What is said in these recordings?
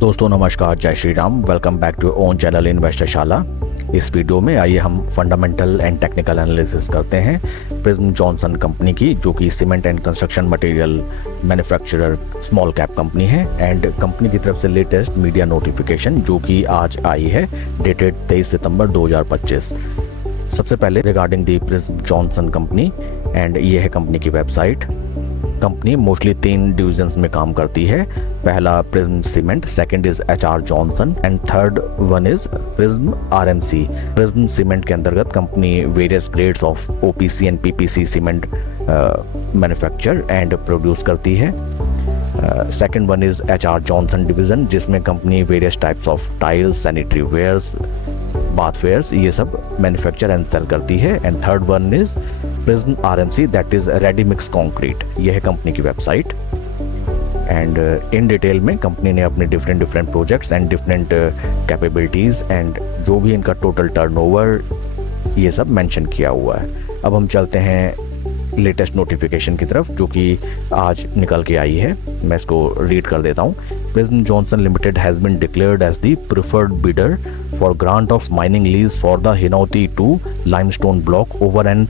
दोस्तों नमस्कार, जय Shri Ram. Welcome back to own channel investor Shala. इस वीडियो में आइए हम फंडामेंटल एंड टेक्निकल एनालिसिस करते हैं प्रिज्म जॉनसन कंपनी की, जो कि cement and construction material manufacturer small cap company है। एंड कंपनी की तरफ से लेटेस्ट मीडिया नोटिफिकेशन जो कि आज आई है, डेटेड 23 सितंबर 2025। सबसे पहले regarding the prism Johnson company, and ये है कंपनी की वेबसाइट। कंपनी मोस्टली 3 डिविजन्स में काम करती है। पहला Prism Cement, second is HR Johnson and third one is Prism RMC. Prism Cement के अंतर्गत company various grades of OPC and PPC cement manufacture and produce करती है। Second one is HR Johnson division, जिसमें company various types of tiles, sanitary wares, bathwares ये सब manufacture and sell करती है। And third one is Prism RMC, that is ready mix concrete. यह है company की वेबसाइट। एंड इन डिटेल में company ने अपने different projects and different capabilities and जो भी इनका टोटल टर्नओवर ये सब मेंशन किया हुआ है। अब हम चलते हैं लेटेस्ट नोटिफिकेशन की तरफ, जो कि आज निकल के आई है। मैं इसको रीड कर देता हूँ। Prism Johnson limited has been declared as the preferred bidder for grant of mining lease for the Hinauti 2 limestone block over an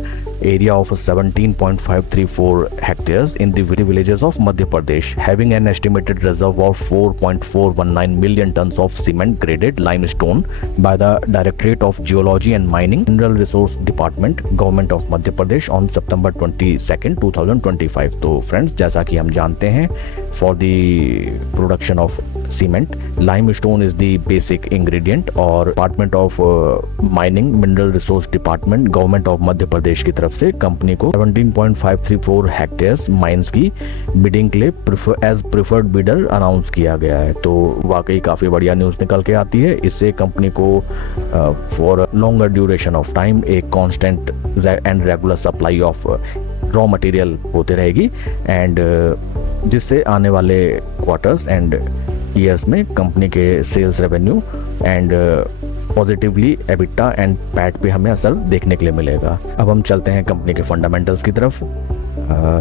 area of 17.534 hectares in the villages of Madhya Pradesh, having an estimated reserve of 4.419 million tons of cement graded limestone by the Directorate of Geology and Mining, Mineral Resource Department, Government of Madhya Pradesh on September 22nd, 2025। तो friends, जैसा कि हम जानते हैं, for the production of cement, limestone is the basic ingredient, और department of mining, mineral resource department, government of Madhya Pradesh की तरफ से कंपनी को 17.534 हेक्टेयर्स माइंस की बिडिंग के लिए एज प्रिफर्ड बिडर अनाउंस किया गया है। तो वाकई काफ़ी बढ़िया न्यूज़ निकल के आती है। इससे कंपनी को for longer duration of time एक constant and regular supply of raw material होते रहेगी, एंड जिससे आने वाले क्वार्टर्स एंड ईयर्स में कंपनी के sales revenue and positively EBITDA and PAT पे हमें असर देखने के लिए मिलेगा। अब हम चलते हैं कंपनी के फंडामेंटल्स की तरफ।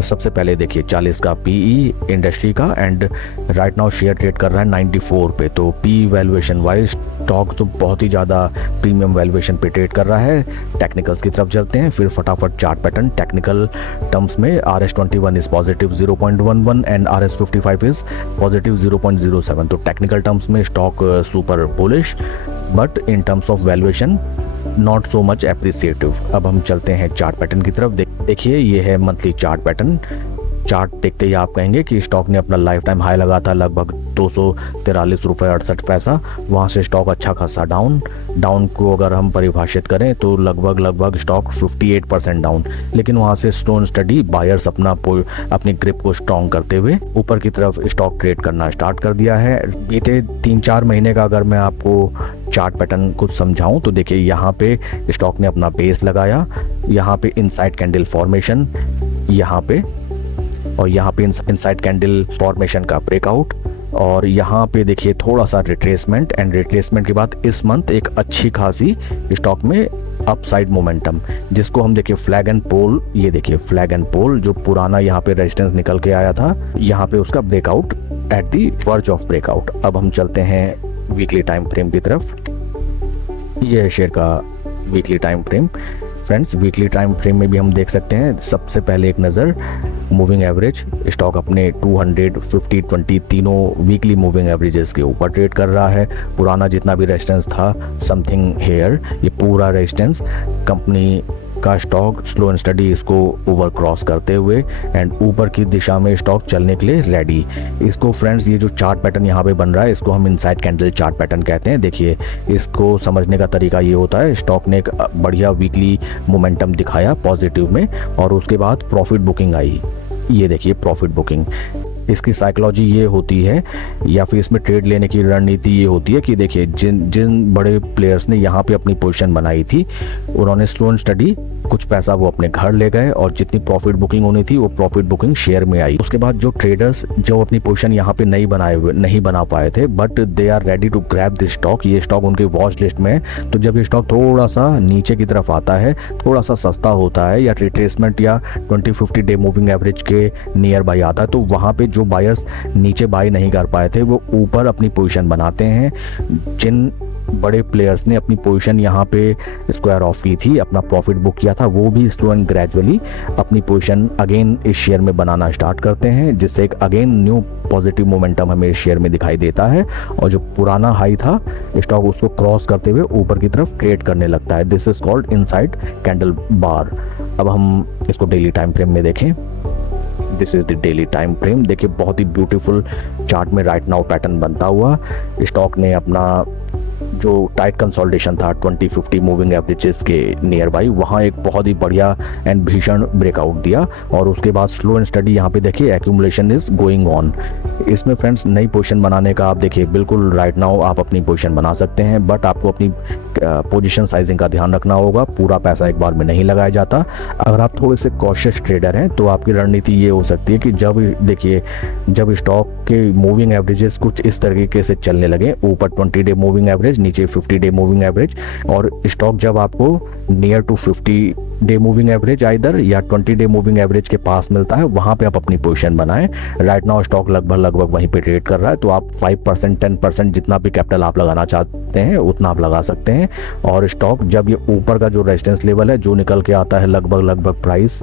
सबसे पहले देखिए 40 का पीई इंडस्ट्री का, and right now share trade कर रहा है 94 पे। तो पी वैल्यूएशन वाइज स्टॉक तो बहुत ही ज़्यादा प्रीमियम वैल्यूएशन पे ट्रेड कर रहा है। टेक्निकल्स की तरफ चलते हैं फिर फटाफट। चार्ट पैटर्न टेक्निकल टर्म्स में RS21 is positive 0.11 and RS55 is positive 0.07। तो टेक्निकल टर्म्स में stock super bullish, but in terms of valuation not so much appreciative. अब हम चलते हैं चार्ट पैटर्न की तरफ। देखिए ये है मंथली चार्ट पैटर्न। चार्ट देखते ही आप कहेंगे कि स्टॉक ने अपना लाइफ टाइम हाई लगा था लगभग 243 रुपये 68 पैसा। वहाँ से स्टॉक अच्छा खासा डाउन को अगर हम परिभाषित करें तो लगभग स्टॉक 58% डाउन। लेकिन वहाँ से स्टोन स्टडी बायर्स अपनी ग्रिप को स्ट्रॉन्ग करते हुए ऊपर की तरफ स्टॉक ट्रेड करना स्टार्ट कर दिया है। बीते 3-4 महीने का अगर मैं आपको चार्ट पैटर्न कुछ समझाऊं तो देखिए यहाँ पे स्टॉक ने अपना बेस लगाया, यहाँ पे इनसाइड कैंडल फॉर्मेशन, यहाँ पे और यहाँ पे इनसाइड कैंडल फॉर्मेशन का ब्रेकआउट, और यहाँ पे देखिए थोड़ा सा रिट्रेसमेंट, एंड रिट्रेसमेंट के बाद इस मंथ एक अच्छी खासी स्टॉक में अपसाइड मोमेंटम, जिसको हम देखिए फ्लैग एंड पोल। ये देखिए फ्लैग एंड पोल जो पुराना यहाँ पे रेजिस्टेंस निकल के आया था, यहाँ पे उसका breakout at the verge of breakout. अब हम चलते हैं वीकली टाइम फ्रेम की तरफ। ये है शेयर का weekly time frame. Friends, weekly time frame में भी हम देख सकते हैं। सबसे पहले एक नज़र मूविंग एवरेज, स्टॉक अपने 200, 50, 20 तीनों वीकली मूविंग एवरेजेस के ऊपर ट्रेड कर रहा है। पुराना जितना भी रेजिस्टेंस था समथिंग हेयर, ये पूरा रेजिस्टेंस कंपनी का स्टॉक स्लो एंड स्टडी इसको ओवर क्रॉस करते हुए एंड ऊपर की दिशा में स्टॉक चलने के लिए रेडी। इसको फ्रेंड्स, ये जो चार्ट पैटर्न यहाँ पे बन रहा है इसको हम इनसाइड कैंडल चार्ट पैटर्न कहते हैं। देखिए इसको समझने का तरीका ये होता है, स्टॉक ने एक बढ़िया वीकली मोमेंटम दिखाया पॉजिटिव में, और उसके बाद प्रॉफिट बुकिंग आई। ये देखिए प्रॉफिट बुकिंग, इसकी साइकोलॉजी ये होती है या फिर इसमें ट्रेड लेने की रणनीति ये होती है कि देखिए जिन बड़े प्लेयर्स ने यहाँ पे अपनी पोजीशन बनाई थी उन्होंने स्लो एंड स्टडी कुछ पैसा वो अपने घर ले गए, और जितनी प्रॉफिट बुकिंग होनी थी वो प्रॉफिट बुकिंग शेयर में आई। उसके बाद जो ट्रेडर्स जो अपनी पोजीशन यहाँ पे नहीं बना पाए थे, but they are ready to grab this stock, ये स्टॉक उनके वॉच लिस्ट में है। तो जब ये स्टॉक थोड़ा सा नीचे की तरफ आता है, थोड़ा सा सस्ता होता है या रिट्रेसमेंट या 20-50 डे मूविंग एवरेज के नियर बाई आता है, तो वहाँ पे जो बायर्स नीचे बाय नहीं कर पाए थे वो ऊपर अपनी पोजीशन बनाते हैं। जिन बड़े प्लेयर्स ने अपनी पोजीशन यहाँ पे स्क्वायर ऑफ की थी, अपना प्रॉफिट बुक किया था, वो भी स्लो एंड ग्रेजुअली अपनी पोजीशन अगेन इस शेयर में बनाना स्टार्ट करते हैं, जिससे एक अगेन न्यू पॉजिटिव मोमेंटम हमें इस शेयर में दिखाई देता है और जो पुराना हाई था स्टॉक उसको क्रॉस करते हुए ऊपर की तरफ ट्रेड करने लगता है। This is called inside candle bar. अब हम इसको डेली टाइम फ्रेम में देखें। This is the daily time frame. देखिए बहुत ही ब्यूटीफुल चार्ट में राइट नाउ पैटर्न बनता हुआ स्टॉक ने अपना जो टाइट कंसोलिडेशन था 20-50 मूविंग एवरेजेस के नियर बाई, वहाँ एक बहुत ही बढ़िया एंड भीषण ब्रेकआउट दिया और उसके बाद स्लो एंड स्टडी यहाँ पे देखिए एक्यूमुलेशन इज गोइंग ऑन। इसमें फ्रेंड्स नई पोजीशन बनाने का आप देखिए बिल्कुल राइट नाउ आप अपनी पोजीशन बना सकते हैं, बट आपको अपनी पोजीशन साइजिंग का ध्यान रखना होगा। पूरा पैसा एक बार में नहीं लगाया जाता। अगर आप थोड़े से कॉशियस ट्रेडर हैं तो आपकी रणनीति ये हो सकती है कि जब देखिए जब स्टॉक के मूविंग एवरेजेस कुछ इस तरीके से चलने लगे, ऊपर 20 डे मूविंग एवरेज, नीचे 50 डे मूविंग एवरेज, और स्टॉक जब आपको near to 50 day moving average either या 20 डे मूविंग एवरेज के पास मिलता है, वहां पे आप अपनी पोजीशन बनाएं। राइट नाउ स्टॉक लगभग वहीं पे ट्रेड कर रहा है, तो आप 5% 10% जितना भी कैपिटल आप लगाना चाहते हैं उतना आप लगा सकते हैं। और स्टॉक जब ये ऊपर का जो रेजिस्टेंस लेवल है जो निकल के आता है लगभग प्राइस,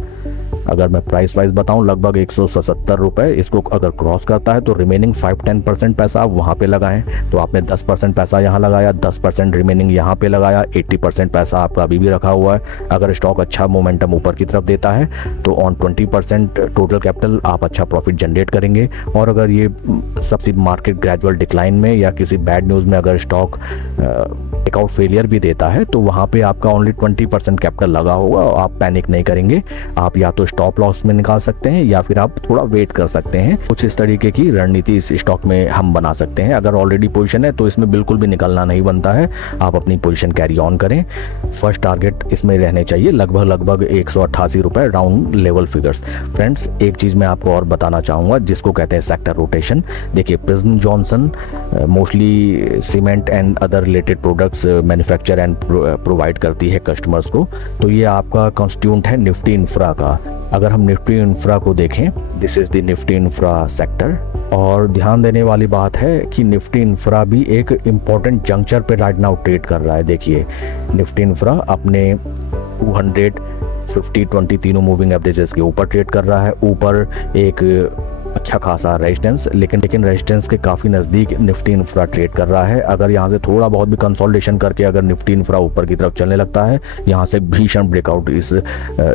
अगर मैं प्राइस वाइज बताऊं लगभग 177 रुपए, इसको अगर क्रॉस करता है तो रिमेनिंग 5-10% पैसा आप वहां पे लगाएं। तो आपने 10% पैसा यहाँ लगाया, 10% रिमेनिंग यहाँ पे लगाया, 80% पैसा आपका अभी भी रखा हुआ है। अगर स्टॉक अच्छा मोमेंटम ऊपर की तरफ देता है तो ऑन 20% टोटल कैपिटल आप अच्छा प्रॉफिट जनरेट करेंगे। और अगर ये सबसे मार्केट ग्रेजुअल डिक्लाइन में या किसी बैड न्यूज में अगर स्टॉक ब्रेकआउट फेलियर भी देता है तो वहां पे आपका ओनली 20% कैपिटल लगा होगा, आप पैनिक नहीं करेंगे। आप या तो स्टॉप लॉस में निकाल सकते हैं या फिर आप थोड़ा वेट कर सकते हैं। कुछ इस तरीके की रणनीति इस स्टॉक में हम बना सकते हैं। अगर ऑलरेडी पोजीशन है तो इसमें बिल्कुल भी निकलना नहीं बनता है, आप अपनी पोजीशन कैरी ऑन करें। फर्स्ट टारगेट इसमें रहने चाहिए लगभग 188 रुपए राउंड लेवल फिगर्स। फ्रेंड्स एक चीज मैं आपको और बताना चाहूंगा जिसको कहते हैं सेक्टर रोटेशन। देखिए prism Johnson mostly cement and other related products manufacture and provide करती है कस्टमर्स को, तो ये आपका कॉन्स्टिट्यूएंट है निफ्टी इंफ्रा का। अगर हम निफ्टी इंफ्रा को देखें, this is the Nifty infra sector, और ध्यान देने वाली बात है कि निफ्टी इंफ्रा भी एक इम्पॉर्टेंट जंक्चर पे राइट नाउ ट्रेड कर रहा है। देखिए निफ्टी इंफ्रा अपने 250-20 तीनों मूविंग एवरेजेस के ऊपर ट्रेड कर रहा है। ऊपर एक अच्छा खासा रेजिस्टेंस, लेकिन रेजिस्टेंस के काफ़ी नज़दीक निफ्टी इंफ्रा ट्रेड कर रहा है। अगर यहाँ से थोड़ा बहुत भी कंसोलिडेशन करके अगर निफ्टी इंफ्रा ऊपर की तरफ चलने लगता है, यहाँ से भीषण ब्रेकआउट इस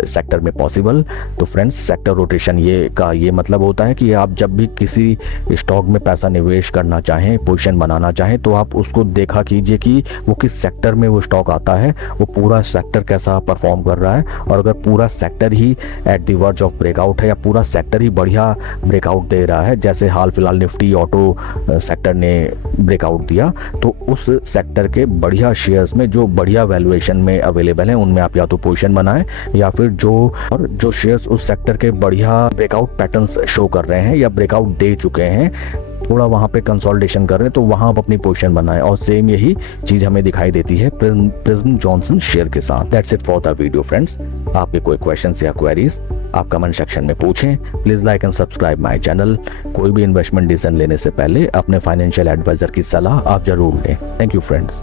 सेक्टर में पॉसिबल। तो फ्रेंड्स सेक्टर रोटेशन ये मतलब होता है कि आप जब भी किसी स्टॉक में पैसा निवेश करना चाहें, पोजीशन बनाना चाहें, तो आप उसको देखा कीजिए कि वो किस सेक्टर में वो स्टॉक आता है, वो पूरा सेक्टर कैसा परफॉर्म कर रहा है। और अगर पूरा sector he at the verge of breakout है या पूरा सेक्टर ही बढ़िया ब्रेकआउट दे रहा है, जैसे हाल फिलहाल निफ्टी ऑटो सेक्टर ने ब्रेकआउट दिया, तो उस सेक्टर के बढ़िया शेयर्स में जो बढ़िया वैल्यूएशन में अवेलेबल हैं उनमें आप या तो पोजीशन बनाएं या फिर जो शेयर्स उस सेक्टर के बढ़िया ब्रेकआउट पैटर्न्स शो कर रहे हैं या ब्रेकआउट दे चुके हैं, थोड़ा वहां पे कंसोलिडेशन कर रहे हैं, तो वहां आप अपनी पोजीशन बनाएं। और सेम यही चीज हमें दिखाई देती है प्रिज्म जॉनसन शेयर के साथ। That's it for the video friends. आपके कोई क्वेश्चंस या क्वेरीज आप कमेंट सेक्शन में पूछें। Please like and subscribe my channel. कोई भी इन्वेस्टमेंट डिसीजन लेने से पहले अपने फाइनेंशियल एडवाइजर की सलाह आप जरूर लें। Thank you friends.